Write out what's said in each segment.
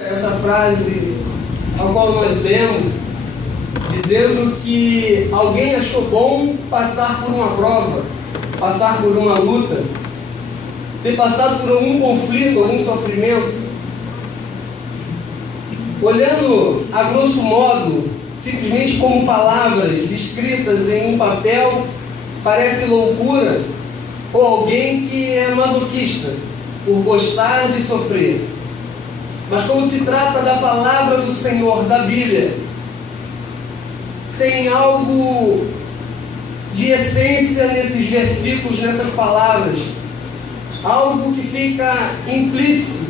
Essa frase ao qual nós lemos, dizendo que alguém achou bom passar por uma prova, passar por uma luta, ter passado por algum conflito, algum sofrimento. Olhando a grosso modo, simplesmente como palavras escritas em um papel, parece loucura, ou alguém que é masoquista por gostar de sofrer. Mas como se trata da palavra do Senhor, da Bíblia, tem algo de essência nesses versículos, nessas palavras, algo que fica implícito.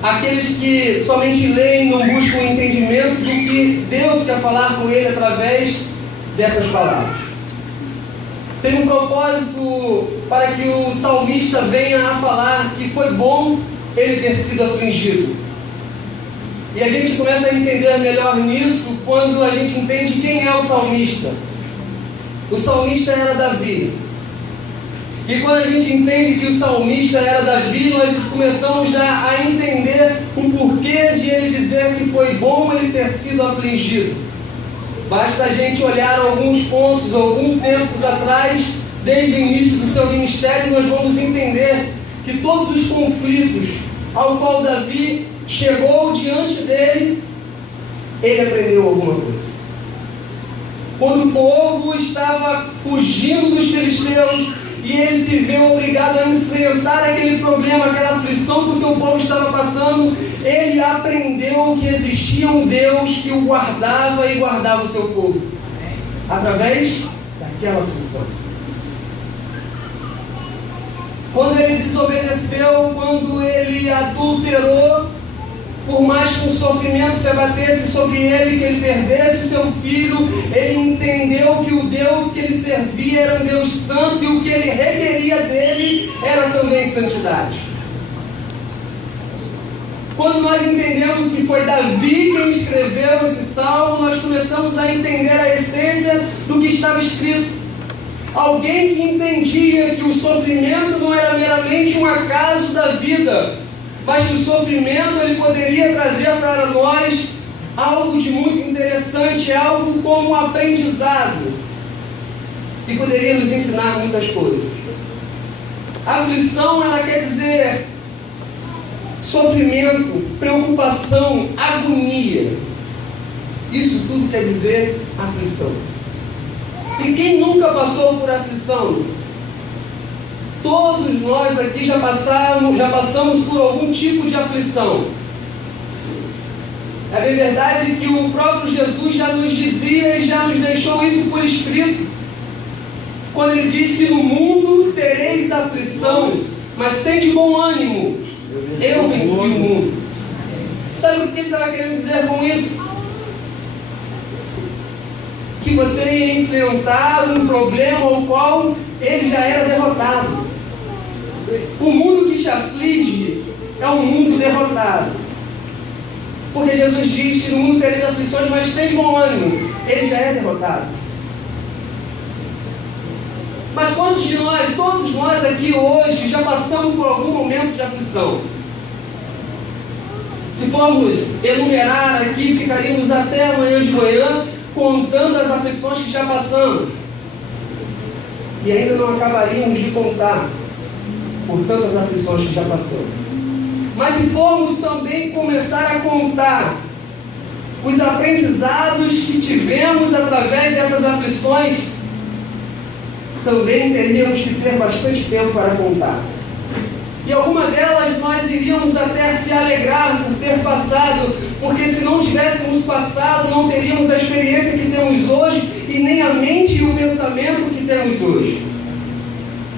Aqueles que somente leem não buscam o entendimento do que Deus quer falar com ele através dessas palavras. Tem um propósito para que o salmista venha a falar que foi bom ele ter sido afligido. E a gente começa a entender melhor nisso quando a gente entende quem é o salmista. O salmista era Davi. E quando a gente entende que o salmista era Davi, nós começamos já a entender o porquê de ele dizer que foi bom ele ter sido afligido. Basta a gente olhar alguns pontos, alguns tempos atrás, desde o início do seu ministério, nós vamos entender que todos os conflitos ao qual Davi chegou diante dele, ele aprendeu alguma coisa. Quando o povo estava fugindo dos filisteus e ele se viu obrigado a enfrentar aquele problema, aquela aflição que o seu povo estava passando, ele aprendeu que existia um Deus que o guardava e guardava o seu povo, através daquela aflição. Quando ele desobedeceu, quando ele adulterou, por mais que um sofrimento se abatesse sobre ele, que ele perdesse o seu filho, ele entendeu que o Deus que ele servia era um Deus santo e o que ele requeria dele era também santidade. Quando nós entendemos que foi Davi quem escreveu esse salmo, nós começamos a entender a essência do que estava escrito. Alguém que entendia que o sofrimento não era meramente um acaso da vida, mas que o sofrimento ele poderia trazer para nós algo de muito interessante, algo como um aprendizado, e poderia nos ensinar muitas coisas. Aflição, ela quer dizer sofrimento, preocupação, agonia. Isso tudo quer dizer aflição. E quem nunca passou por aflição? Todos nós aqui já passamos por algum tipo de aflição. É bem verdade que o próprio Jesus já nos dizia e já nos deixou isso por escrito, quando ele diz que no mundo tereis aflição, mas tem de bom ânimo, eu venci o mundo. Sabe o que ele estava querendo dizer com isso? Que você ia enfrentar um problema ao qual ele já era derrotado. O mundo que te aflige é um mundo derrotado. Porque Jesus diz que no mundo tereis aflições, mas tem bom ânimo. Ele já é derrotado. Mas quantos de nós, todos nós aqui hoje, já passamos por algum momento de aflição? Se formos enumerar aqui, ficaríamos até amanhã de manhã contando as aflições que já passamos. E ainda não acabaríamos de contar por tantas aflições que já passamos. Mas se formos também começar a contar os aprendizados que tivemos através dessas aflições, também teríamos que ter bastante tempo para contar. E alguma delas nós iríamos até se alegrar por ter passado, porque se não tivéssemos passado, não teríamos a experiência que temos hoje e nem a mente e o pensamento que temos hoje.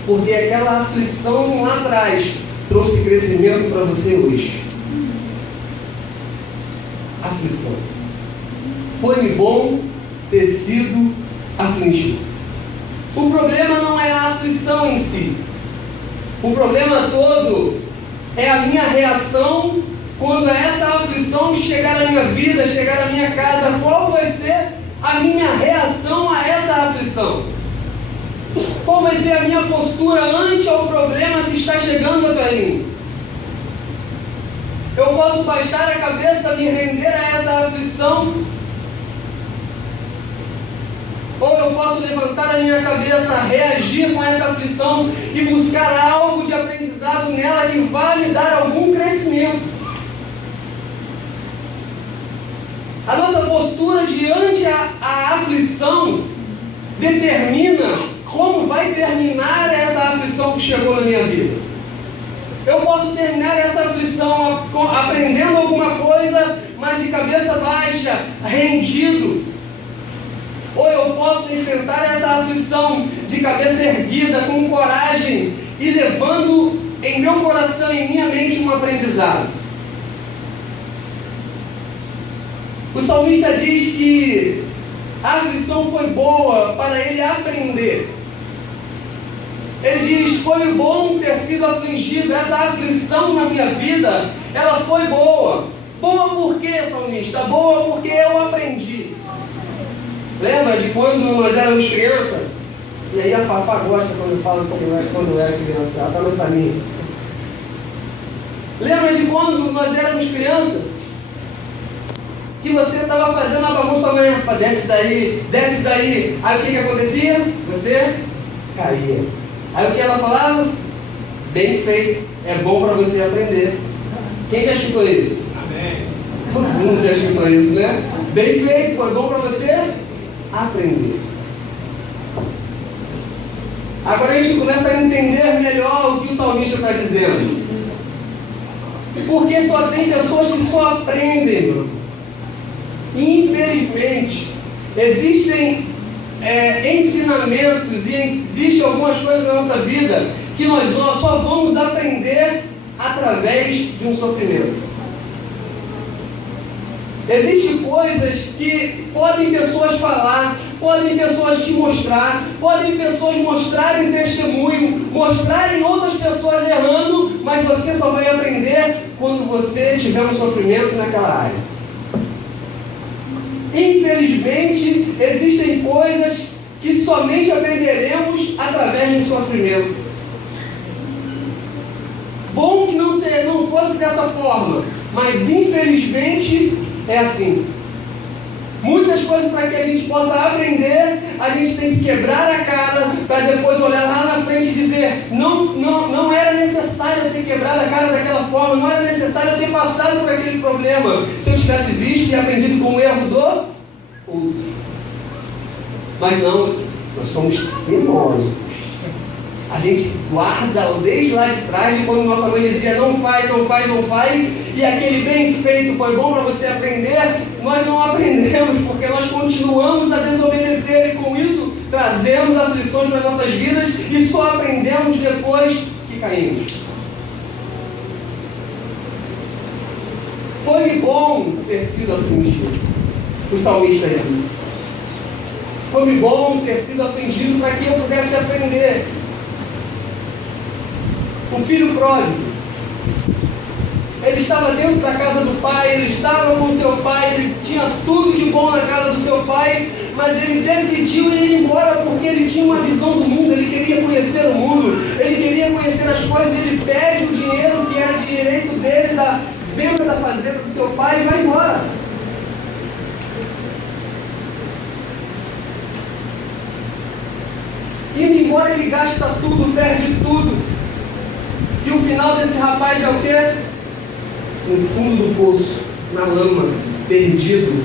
Porque aquela aflição lá atrás trouxe crescimento para você hoje. Aflição. Foi-me bom ter sido afligido. O problema não é a aflição em si. O problema todo é a minha reação quando essa aflição chegar na minha vida, chegar na minha casa. Qual vai ser a minha reação a essa aflição? Qual vai ser a minha postura ante ao problema que está chegando até mim? Eu posso baixar a cabeça, me render a essa aflição, ou eu posso levantar a minha cabeça, reagir com essa aflição e buscar algo de aprendizado nela que vai me dar algum crescimento. A nossa postura diante a aflição determina como vai terminar essa aflição que chegou na minha vida. Eu posso terminar essa aflição aprendendo alguma coisa, mas de cabeça baixa, rendido. Ou eu posso enfrentar essa aflição de cabeça erguida, com coragem e levando em meu coração e em minha mente um aprendizado. O salmista diz que a aflição foi boa para ele aprender. Ele diz: foi bom ter sido afligido. Essa aflição na minha vida, ela foi boa. Boa por quê, salmista? Boa porque eu aprendi. Lembra de quando nós éramos crianças? E aí a Fafá gosta quando eu falo quando eu era criança. Ela está no saminho. Lembra de quando nós éramos crianças? Que você estava fazendo a bagunça, mãe, desce daí, desce daí. Aí o que acontecia? Você caía. Aí o que ela falava? Bem feito, é bom para você aprender. Quem já escutou isso? Amém. Todo mundo já escutou isso, né? Bem feito, foi bom para você aprender. Agora a gente começa a entender melhor o que o salmista está dizendo. Porque só tem pessoas que só aprendem. Infelizmente, existem ensinamentos e existem algumas coisas na nossa vida que nós só vamos aprender através de um sofrimento. Existem coisas que podem pessoas falar, podem pessoas te mostrar, podem pessoas mostrarem testemunho, mostrarem outras pessoas errando, mas você só vai aprender quando você tiver um sofrimento naquela área. Infelizmente, existem coisas que somente aprenderemos através do sofrimento. Bom que não fosse dessa forma, mas infelizmente é assim. Muitas coisas para que a gente possa aprender, a gente tem que quebrar a cara para depois olhar lá na frente e dizer: não era necessário eu ter quebrado a cara daquela forma, não era necessário eu ter passado por aquele problema, se eu tivesse visto e aprendido com o erro do outro. Mas não, nós somos teimosos. A gente guarda desde lá de trás, de quando nossa mãe dizia: não faz, não faz, não faz, e aquele bem feito foi bom para você aprender, nós não aprendemos, porque nós continuamos a desobedecer, e com isso trazemos aflições para nossas vidas, e só aprendemos depois que caímos. Foi bom ter sido afligido, o salmista disse. Foi bom ter sido afligido para que eu pudesse aprender. O filho pródigo, ele estava dentro da casa do pai, ele estava com seu pai, ele tinha tudo de bom na casa do seu pai, mas ele decidiu ir embora porque ele tinha uma visão do mundo, ele queria conhecer o mundo, ele queria conhecer as coisas, ele pede o dinheiro que era direito dele da venda da fazenda do seu pai e vai embora. Indo embora, ele gasta tudo, perde tudo. E o final desse rapaz é o quê? No fundo do poço, na lama, perdido.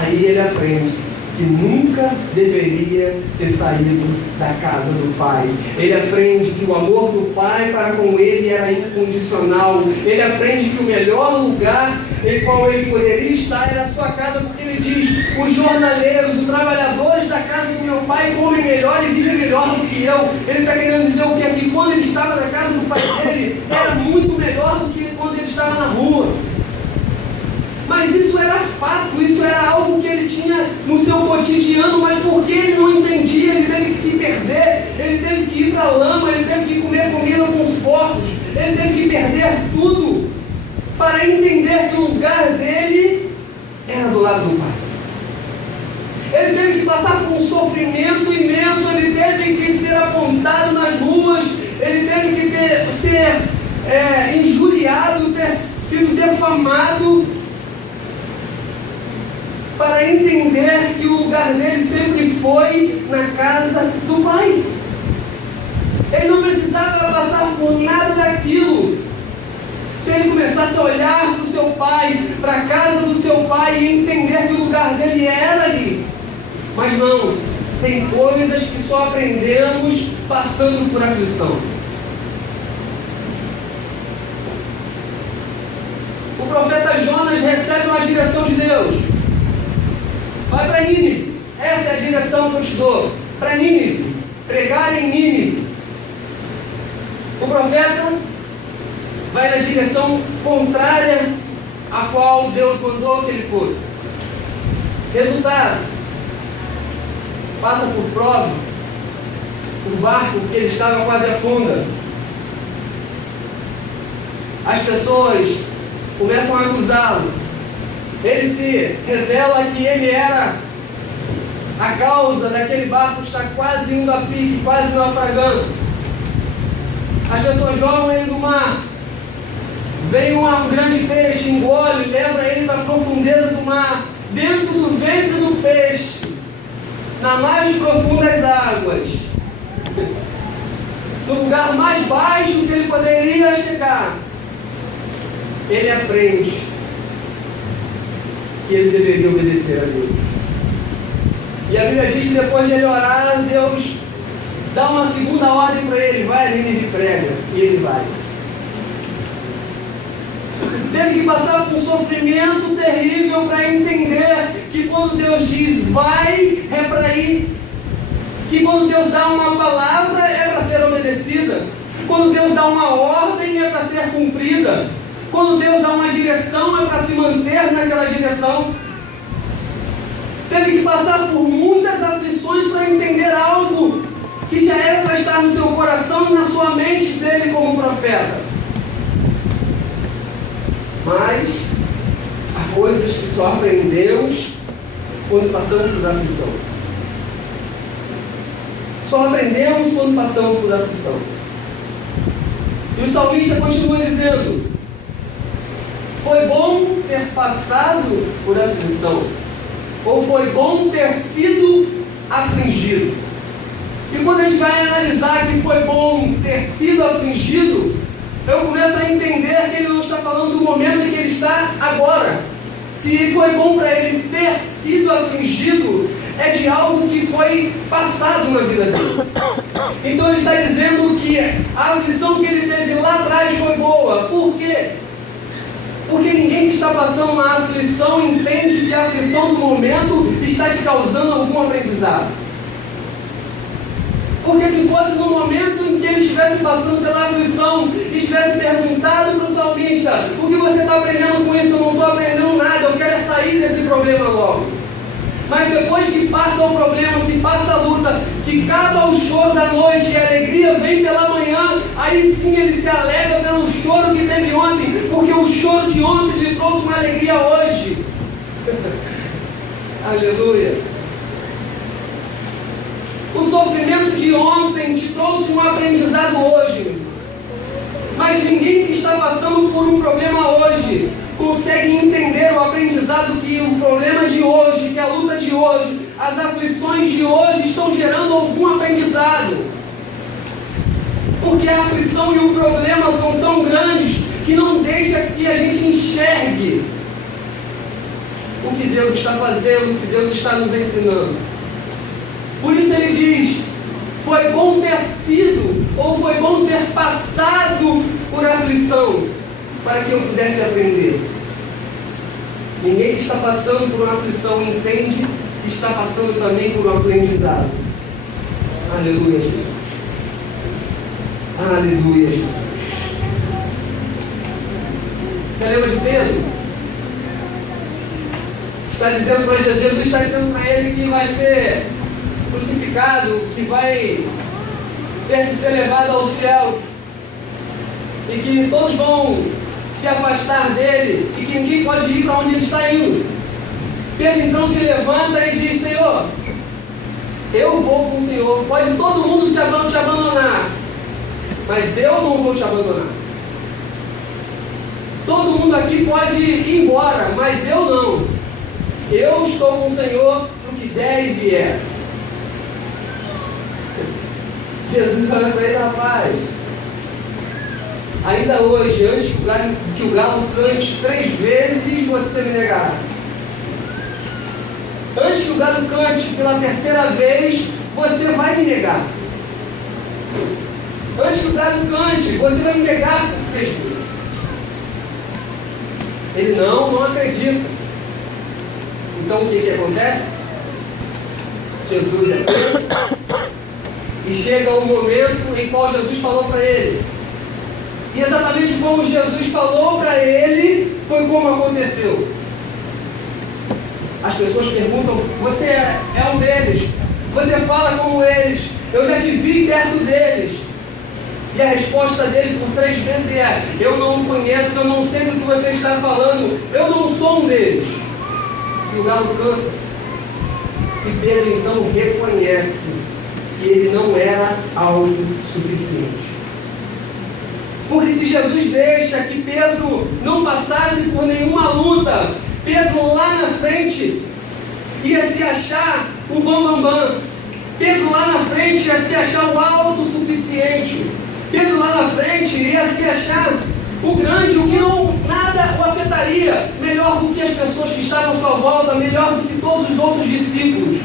Aí ele aprende que nunca deveria ter saído da casa do pai. Ele aprende que o amor do pai para com ele era incondicional. Ele aprende que o melhor lugar em qual ele poderia estar era a sua casa, porque ele diz: os jornaleiros, os trabalhadores da casa do meu pai comem melhor e vivem melhor do que eu. Ele está querendo dizer o quê? Que quando ele estava na casa do pai dele, era muito melhor do que quando ele estava na rua. Mas isso era fato, isso era algo que ele tinha no seu cotidiano, mas porque ele não entendia, ele teve que se perder, ele teve que ir para a lama, ele teve que comer comida com os porcos, ele teve que perder tudo para entender que o lugar dele era do lado do pai. Ele teve que passar por um sofrimento imenso, ele teve que ser apontado nas ruas, ele teve que ser injuriado, ter sido defamado, para entender que o lugar dele sempre foi na casa do Pai. Ele não precisava passar por nada daquilo. Se ele começasse a olhar para o seu pai, para a casa do seu pai e entender que o lugar dele era ali. Mas não, tem coisas que só aprendemos passando por aflição. O profeta Jonas recebe uma direção de Deus. Vai para Nínive. Essa é a direção que eu te dou. Para Nínive. Pregar em Nínive. O profeta vai na direção contrária a qual Deus mandou que ele fosse. Resultado: passa por prova. O barco que ele estava quase afunda. As pessoas começam a acusá-lo. Ele se revela que ele era a causa daquele barco estar quase indo a pique, quase naufragando. As pessoas jogam ele no mar. Vem um grande peixe, engole, leva ele para a profundeza do mar, dentro do ventre do peixe, nas mais profundas águas, no lugar mais baixo que ele poderia chegar. Ele aprende que ele deveria obedecer a Deus. E a Bíblia diz que depois de ele orar, Deus dá uma segunda ordem para ele: vai ali e prega. E ele vai. Teve que passar por um sofrimento terrível para entender que quando Deus diz vai, é para ir. Que quando Deus dá uma palavra, é para ser obedecida. Quando Deus dá uma ordem, é para ser cumprida. Quando Deus dá uma direção, é para se manter naquela direção. Teve que passar por muitas aflições para entender algo que já era para estar no seu coração e na sua mente dele como profeta. Mas há coisas que só aprendemos quando passamos por aflição. Só aprendemos quando passamos por aflição. E o salmista continua dizendo: foi bom ter passado por aflição, ou foi bom ter sido afligido. E quando a gente vai analisar que foi bom ter sido afligido, eu começo a entender que ele não está falando do momento em que ele está agora. Se foi bom para ele ter sido afligido, é de algo que foi passado na vida dele. Então ele está dizendo que a aflição que ele teve lá atrás foi boa. Por quê? Porque ninguém que está passando uma aflição entende que a aflição do momento está te causando algum aprendizado. Porque se fosse no momento em que ele estivesse passando pela aflição, estivesse perguntado para o salmista: o que você está aprendendo com isso? Eu não estou aprendendo nada, eu quero sair desse problema logo. Mas depois que passa o problema, que passa a luta, que acaba o choro da noite e a alegria vem pela manhã, aí sim ele se alegra pelo choro que teve ontem, porque o choro de ontem lhe trouxe uma alegria hoje. Aleluia. O sofrimento de ontem te trouxe um aprendizado hoje. Mas ninguém que está passando por um problema hoje consegue entender o aprendizado que o problema de hoje, que a luta de hoje, as aflições de hoje estão gerando algum aprendizado. Porque a aflição e o problema são tão grandes que não deixa que a gente enxergue o que Deus está fazendo, o que Deus está nos ensinando. Por isso ele diz: foi bom ter sido, ou foi bom ter passado por aflição, para que eu pudesse aprender. Ninguém que está passando por uma aflição entende que está passando também por um aprendizado. Aleluia, Jesus. Aleluia, Jesus. Você lembra de Pedro? Está dizendo para Jesus, está dizendo para ele que vai ser crucificado, que vai ter que ser levado ao céu, e que todos vão se afastar dele, e que ninguém pode ir para onde ele está indo. Pedro então se levanta e diz: Senhor, eu vou com o Senhor, pode todo mundo te abandonar, mas eu não vou te abandonar. aqui pode ir embora, mas eu não. Eu estou com o Senhor no que der e vier. Jesus olha para ele, rapaz. Ainda hoje, antes que o galo cante 3 vezes, você me negará. Antes que o galo cante pela 3ª vez, você vai me negar. Antes que o galo cante, você vai me negar por 3 vezes. Ele não acredita. Então o que acontece? Jesus é preso. E chega o momento em qual Jesus falou para ele. E exatamente como Jesus falou para ele, foi como aconteceu. As pessoas perguntam, você é um deles? Você fala como eles? Eu já te vi perto deles. E a resposta dele por 3 vezes é, eu não o conheço, eu não sei do que você está falando, eu não sou um deles. E o galo canta. E Pedro então reconhece que ele não era autossuficiente. Porque se Jesus deixa que Pedro não passasse por nenhuma luta, Pedro lá na frente ia se achar o bambambam. Pedro lá na frente ia se achar o autossuficiente. Pedro lá na frente ia se achar o grande, o que não nada o afetaria, melhor do que as pessoas que estavam à sua volta, melhor do que todos os outros discípulos.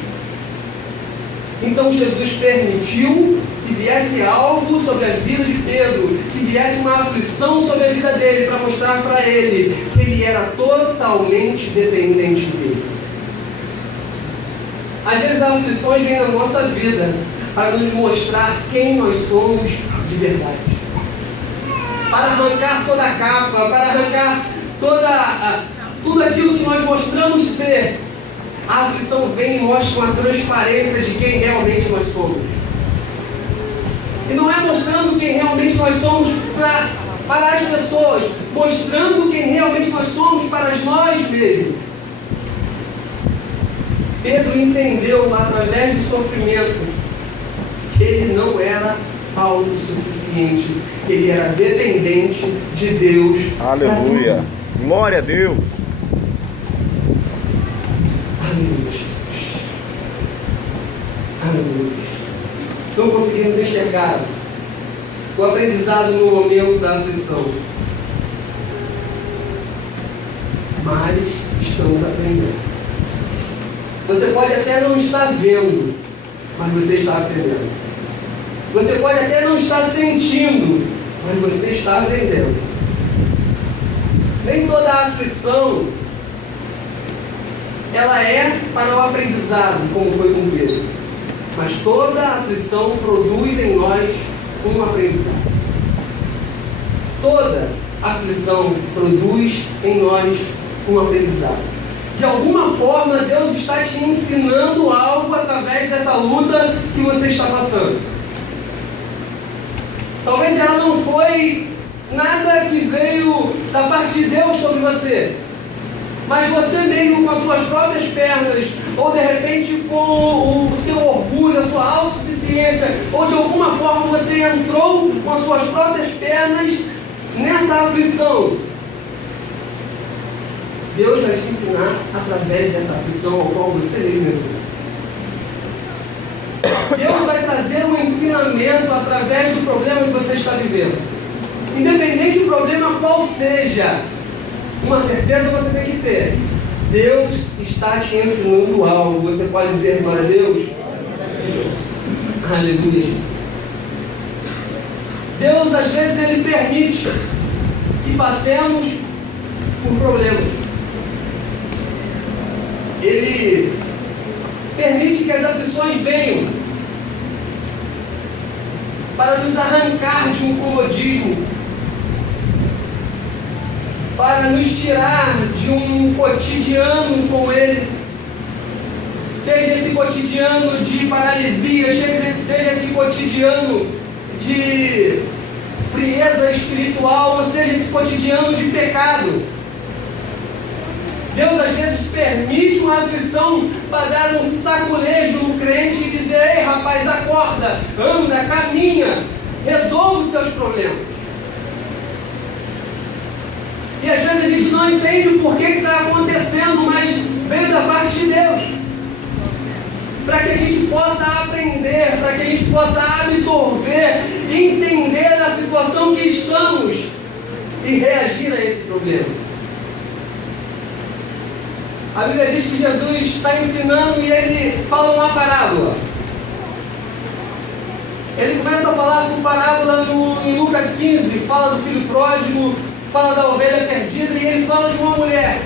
Então Jesus permitiu que viesse algo sobre a vida de Pedro, que viesse uma aflição sobre a vida dele, para mostrar para ele que ele era totalmente dependente dele. Às vezes as aflições vêm na nossa vida para nos mostrar quem nós somos de verdade. Para arrancar toda a capa, para arrancar tudo aquilo que nós mostramos ser. A aflição vem e mostra uma transparência de quem realmente nós somos. E não é mostrando quem realmente nós somos para as pessoas, mostrando quem realmente nós somos para nós mesmos. Pedro entendeu através do sofrimento que ele não era autossuficiente, que ele era dependente de Deus. Aleluia! Glória a Deus! Aleluia, Jesus. Aleluia. Não conseguimos enxergar o aprendizado no momento da aflição, mas estamos aprendendo. Você pode até não estar vendo, mas você está aprendendo. Você pode até não estar sentindo, mas você está aprendendo. Nem toda a aflição ela é para o aprendizado, como foi com Pedro. Mas toda a aflição produz em nós um aprendizado. Toda aflição produz em nós um aprendizado. De alguma forma, Deus está te ensinando algo através dessa luta que você está passando. Talvez ela não foi nada que veio da parte de Deus sobre você, mas você mesmo com as suas próprias pernas, ou de repente com o seu orgulho, a sua autossuficiência, ou de alguma forma você entrou com as suas próprias pernas nessa aflição. Deus vai te ensinar através dessa aflição ao qual você mesmo entrou. Deus vai trazer um ensinamento através do problema que você está vivendo. Independente do problema qual seja, uma certeza você tem que ter. Deus está te ensinando algo. Você pode dizer glória a Deus? Aleluia, Jesus. Deus às vezes Ele permite que passemos por problemas. Ele permite que as aflições venham para nos arrancar de um comodismo, para nos tirar de um cotidiano com Ele, seja esse cotidiano de paralisia, seja esse cotidiano de frieza espiritual, ou seja esse cotidiano de pecado. Deus às vezes permite uma aflição para dar um saculejo no crente e dizer: ei rapaz, acorda, anda, caminha, resolve os seus problemas. E às vezes a gente não não entende por que está acontecendo, mas veio da parte de Deus. Para que a gente possa aprender, para que a gente possa absorver e entender a situação que estamos e reagir a esse problema. A Bíblia diz que Jesus está ensinando e ele fala uma parábola. Ele começa a falar com parábola em Lucas 15, fala do filho pródigo, fala da ovelha perdida e ele fala de uma mulher.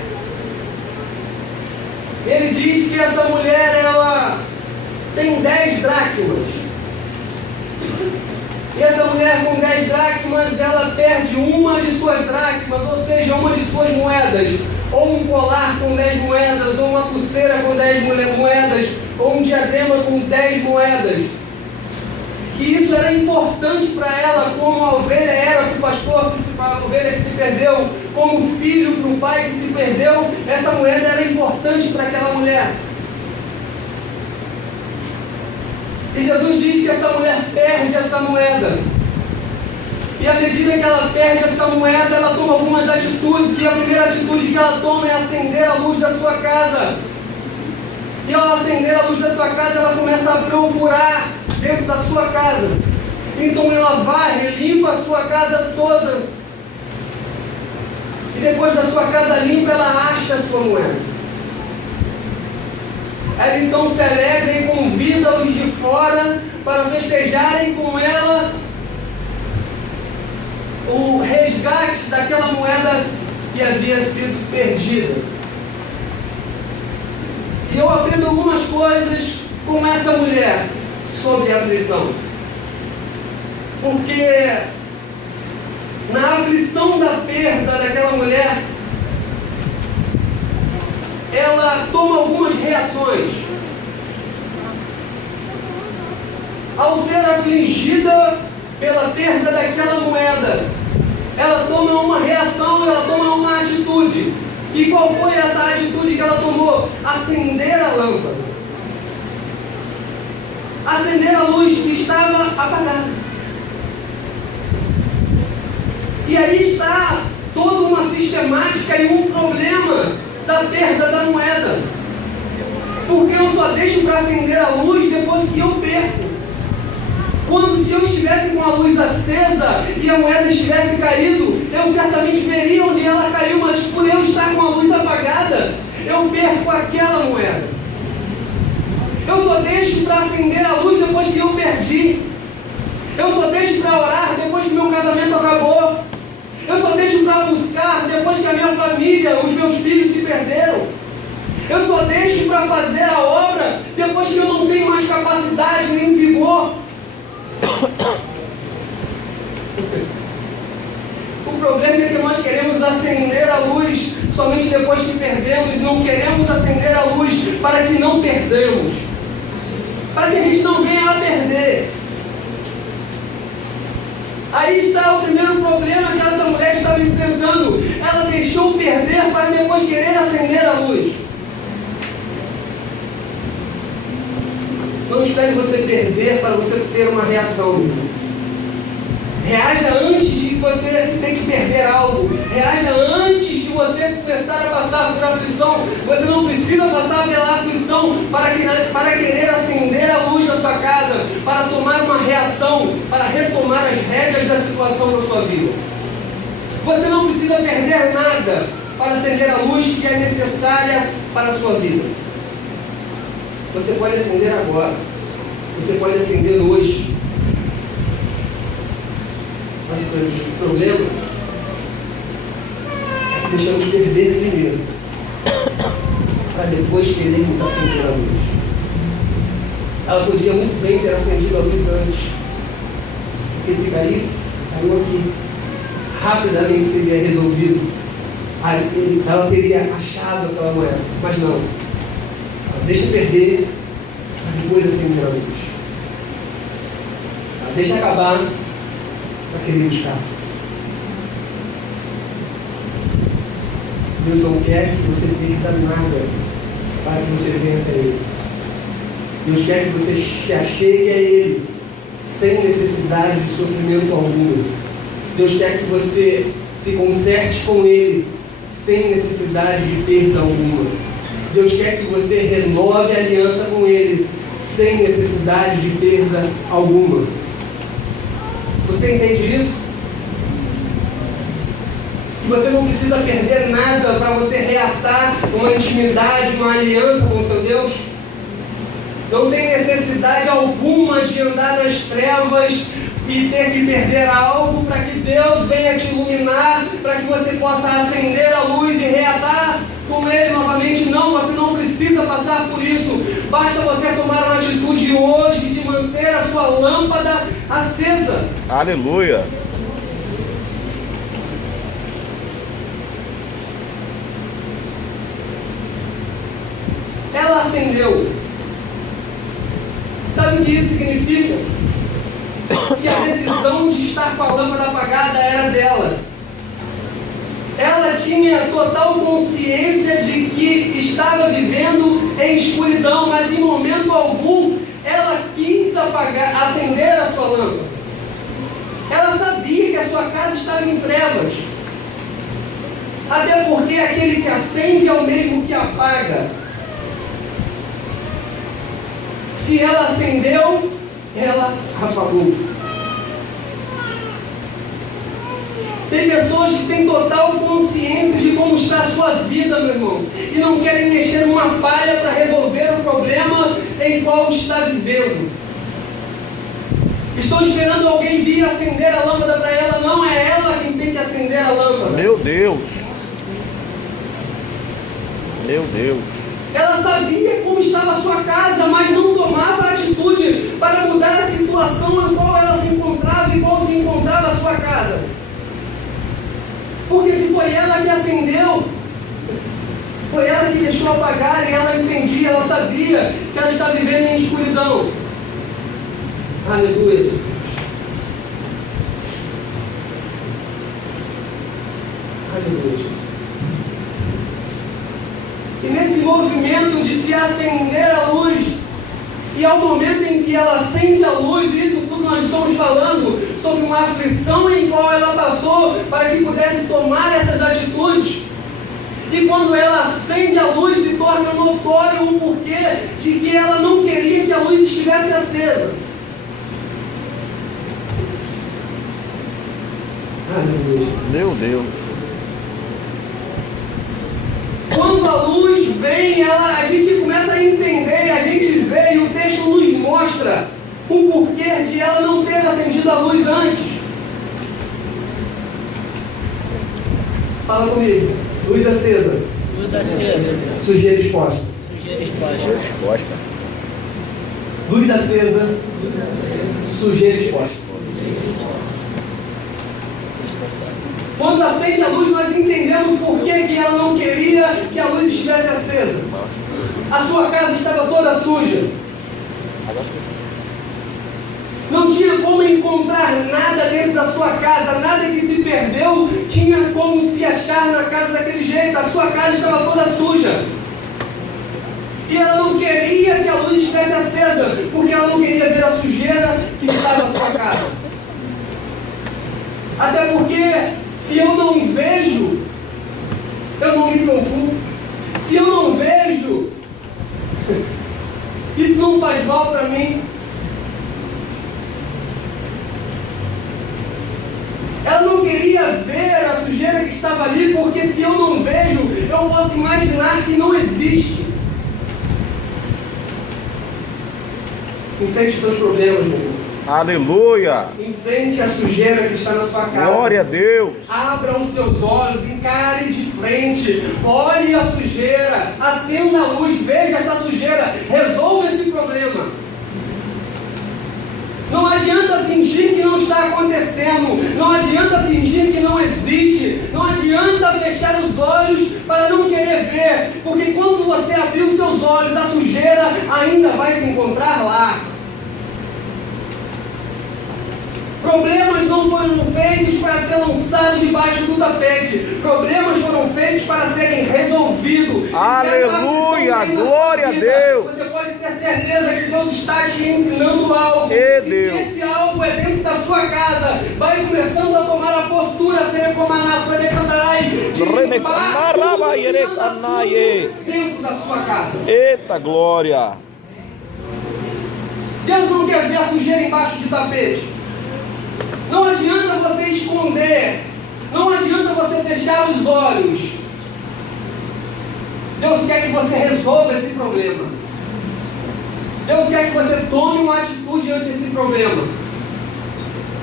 Ele diz que essa mulher, ela tem 10 dracmas. E essa mulher com 10 dracmas, ela perde uma de suas dracmas, ou seja, uma de suas moedas. Ou um colar com 10 moedas, ou uma pulseira com 10 moedas, ou um diadema com 10 moedas. E isso era importante para ela, como a ovelha era para o pastor, a ovelha que se perdeu, como o filho para o pai que se perdeu, essa moeda era importante para aquela mulher. E Jesus diz que essa mulher perde essa moeda. E à medida que ela perde essa moeda, ela toma algumas atitudes, e a primeira atitude que ela toma é acender a luz da sua casa. E ao acender a luz da sua casa, ela começa a procurar dentro da sua casa. Então ela varre, limpa a sua casa toda. E depois da sua casa limpa, ela acha a sua moeda. Ela então se alegra e convida os de fora para festejarem com ela o resgate daquela moeda que havia sido perdida. E eu aprendo algumas coisas com essa mulher sobre a aflição. Porque na aflição da perda daquela mulher, ela toma algumas reações. Ao ser afligida pela perda daquela moeda, ela toma uma reação, ela toma uma atitude. E qual foi essa atitude que ela tomou? Acender a lâmpada. Acender a luz que estava apagada. E aí está toda uma sistemática e um problema da perda da moeda. Porque eu só deixo para acender a luz depois que eu perco. Quando se eu estivesse com a luz acesa e a moeda estivesse caído, eu certamente veria onde ela caiu, mas por eu estar com a luz apagada, eu perco aquela moeda. Eu só deixo para acender a luz depois que eu perdi. Eu só deixo para orar depois que meu casamento acabou. Eu só deixo para buscar depois que a minha família, os meus filhos se perderam. Eu só deixo para fazer a obra depois que eu não tenho mais capacidade nem vigor. O problema é que nós queremos acender a luz somente depois que perdemos. Não queremos acender a luz para que não perdamos, para que a gente não venha a perder. Aí está o primeiro problema que essa mulher estava enfrentando. Ela deixou perder para depois querer acender a luz. Não espere você perder para você ter uma reação, meu irmão. Reaja antes de você ter que perder algo. Reaja antes de você começar a passar por aflição. Você não precisa passar pela aflição para querer acender a luz da sua casa, para tomar uma reação, para retomar as rédeas da situação da sua vida. Você não precisa perder nada para acender a luz que é necessária para a sua vida. Você pode acender agora. Você pode acender hoje. Mas o problema é que deixamos perder primeiro, para depois querermos acender a luz. Ela podia muito bem ter acendido a luz antes, porque se caísse, caiu aqui. Rapidamente seria resolvido. Ela teria achado aquela moeda, mas não. Ela deixa perder, para depois acender a luz. Ela deixa acabar, para querer buscar. Deus não quer que você perca nada para que você venha até Ele. Deus quer que você se achegue a Ele sem necessidade de sofrimento algum. Deus quer que você se conserte com Ele sem necessidade de perda alguma. Deus quer que você renove a aliança com Ele sem necessidade de perda alguma. Você entende isso? Que você não precisa perder nada para você reatar uma intimidade, uma aliança com o seu Deus? Não tem necessidade alguma de andar nas trevas e ter que perder algo para que Deus venha te iluminar, para que você possa acender a luz e reatar com Ele novamente. Não, você não precisa passar por isso. Basta você tomar uma atitude hoje de manter a sua lâmpada acesa. Aleluia. Ela acendeu. Sabe o que isso significa? Que a decisão de estar com a lâmpada apagada era dela. Ela tinha total consciência de que estava vivendo em escuridão, mas em momento algum ela quis acender a sua lâmpada. Ela sabia que a sua casa estava em trevas. Até porque aquele que acende é o mesmo que apaga. Se ela acendeu, ela apagou. Tem pessoas que têm total consciência de como está a sua vida, meu irmão, e não querem mexer uma palha para resolver o problema em qual está vivendo. Estão esperando alguém vir acender a lâmpada para ela. Não é ela quem tem que acender a lâmpada. Meu Deus. Meu Deus. Ela sabia como estava a sua casa, mas não tomava atitude para mudar a situação em qual ela se encontrava e qual se encontrava a sua casa. Porque se foi ela que acendeu, foi ela que deixou apagar, e ela entendia, ela sabia que ela está vivendo em escuridão. Aleluia, Jesus. Aleluia, Jesus. E nesse movimento de se acender a luz, e ao momento em que ela acende a luz, isso tudo nós estamos falando sobre uma aflição em qual ela passou para que pudesse tomar essas atitudes. E quando ela acende a luz, se torna notório o porquê de que ela não queria que a luz estivesse acesa. Aleluia. Meu Deus. Quando a luz vem, a gente começa a entender, a gente vê, e o texto nos mostra o porquê de ela não ter acendido a luz antes. Fala comigo. Luz acesa. Luz acesa. Sujeira exposta. Sujeira exposta. Resposta. Luz acesa. Sujeira exposta. Quando acende a luz, nós entendemos por que ela não queria que a luz estivesse acesa. A sua casa estava toda suja. Não tinha como encontrar nada dentro da sua casa, nada que se perdeu tinha como se achar na casa daquele jeito. A sua casa estava toda suja. E ela não queria que a luz estivesse acesa, porque ela não queria ver a sujeira que estava na sua casa. Até porque, se eu não vejo, eu não me preocupo. Se eu não vejo, isso não faz mal para mim. Ela não queria ver a sujeira que estava ali, porque se eu não vejo, eu posso imaginar que não existe. Enfrente os seus problemas, meu irmão. Aleluia. Enfrente a sujeira que está na sua casa. Glória a Deus. Abra os seus olhos, encare de frente, olhe a sujeira, acenda a luz, veja essa sujeira, resolva esse problema. Não adianta fingir que não está acontecendo, não adianta fingir que não existe, não adianta fechar os olhos para não querer ver, porque quando você abrir os seus olhos, a sujeira ainda vai se encontrar lá. Problemas não foram feitos para ser lançados debaixo do tapete. Problemas foram feitos para serem resolvidos. Aleluia, glória a Deus. Você pode ter tenha certeza que Deus está te ensinando algo. E se Deus. esse algo é dentro da sua casa, vai começando a tomar a postura, ser como a nação de cantarai, de limpar tudo que anda sujo dentro da sua casa. Eita glória. Deus não quer ver a sujeira embaixo de tapete. Não adianta você esconder. Não adianta você fechar os olhos. Deus quer que você resolva esse problema. Deus quer que você tome uma atitude ante esse problema.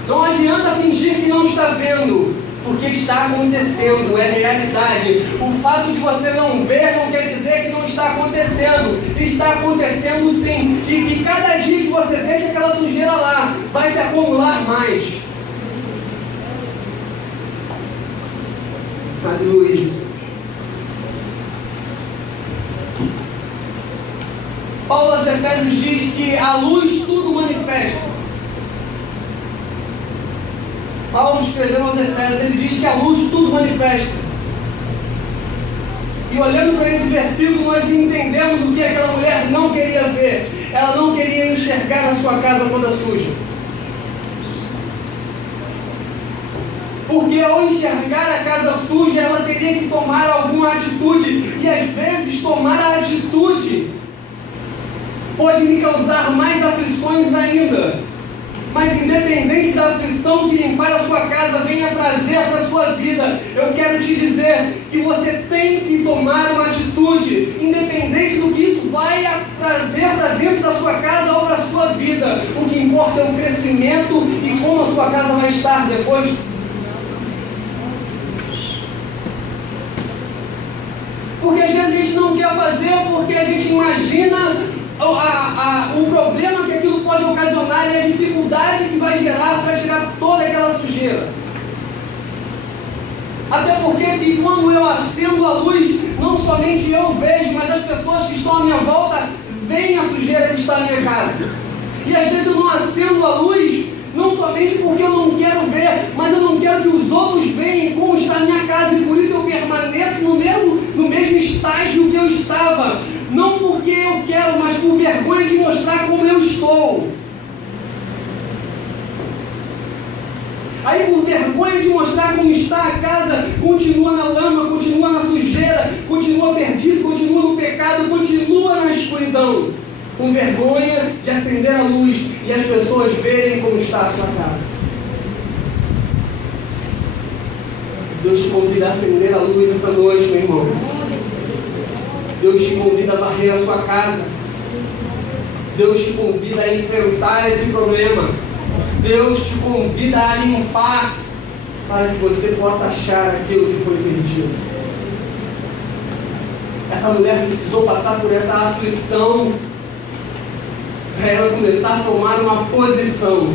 Não adianta fingir que não está vendo, porque está acontecendo, é realidade. O fato de você não ver não quer dizer que não está acontecendo. Está acontecendo sim. E que cada dia que você deixa aquela sujeira lá, vai se acumular mais. Aleluia, Jesus. Paulo aos Efésios diz que a luz tudo manifesta. Paulo escreveu aos Efésios, ele diz que a luz tudo manifesta. E olhando para esse versículo, nós entendemos o que aquela mulher não queria ver. Ela não queria enxergar a sua casa toda suja. Porque ao enxergar a casa suja, ela teria que tomar alguma atitude. E às vezes tomar a atitude pode me causar mais aflições ainda. Mas independente da aflição que limpar a sua casa venha trazer para a sua vida, eu quero te dizer que você tem que tomar uma atitude, independente do que isso vai trazer para dentro da sua casa ou para a sua vida. O que importa é o crescimento e como a sua casa vai estar depois. Porque às vezes a gente não quer fazer porque a gente imagina o problema que aquilo pode ocasionar e a dificuldade que vai gerar para tirar toda aquela sujeira. Até porque que quando eu acendo a luz, não somente eu vejo, mas as pessoas que estão à minha volta veem a sujeira que está na minha casa. E às vezes eu não acendo a luz, não somente porque eu não quero ver, mas eu não quero que os outros vejam como está a minha casa, e por isso eu permaneço no mesmo estágio que eu estava. Não porque eu quero, mas por vergonha de mostrar como eu estou. Aí por vergonha de mostrar como está a casa, continua na lama, continua na sujeira, continua perdido, continua no pecado, continua na escuridão. Com vergonha de acender a luz e as pessoas verem como está a sua casa. Deus te convida a acender a luz essa noite, meu irmão. Deus te convida a varrer a sua casa. Deus te convida a enfrentar esse problema. Deus te convida a limpar para que você possa achar aquilo que foi perdido. Essa mulher precisou passar por essa aflição para ela começar a tomar uma posição.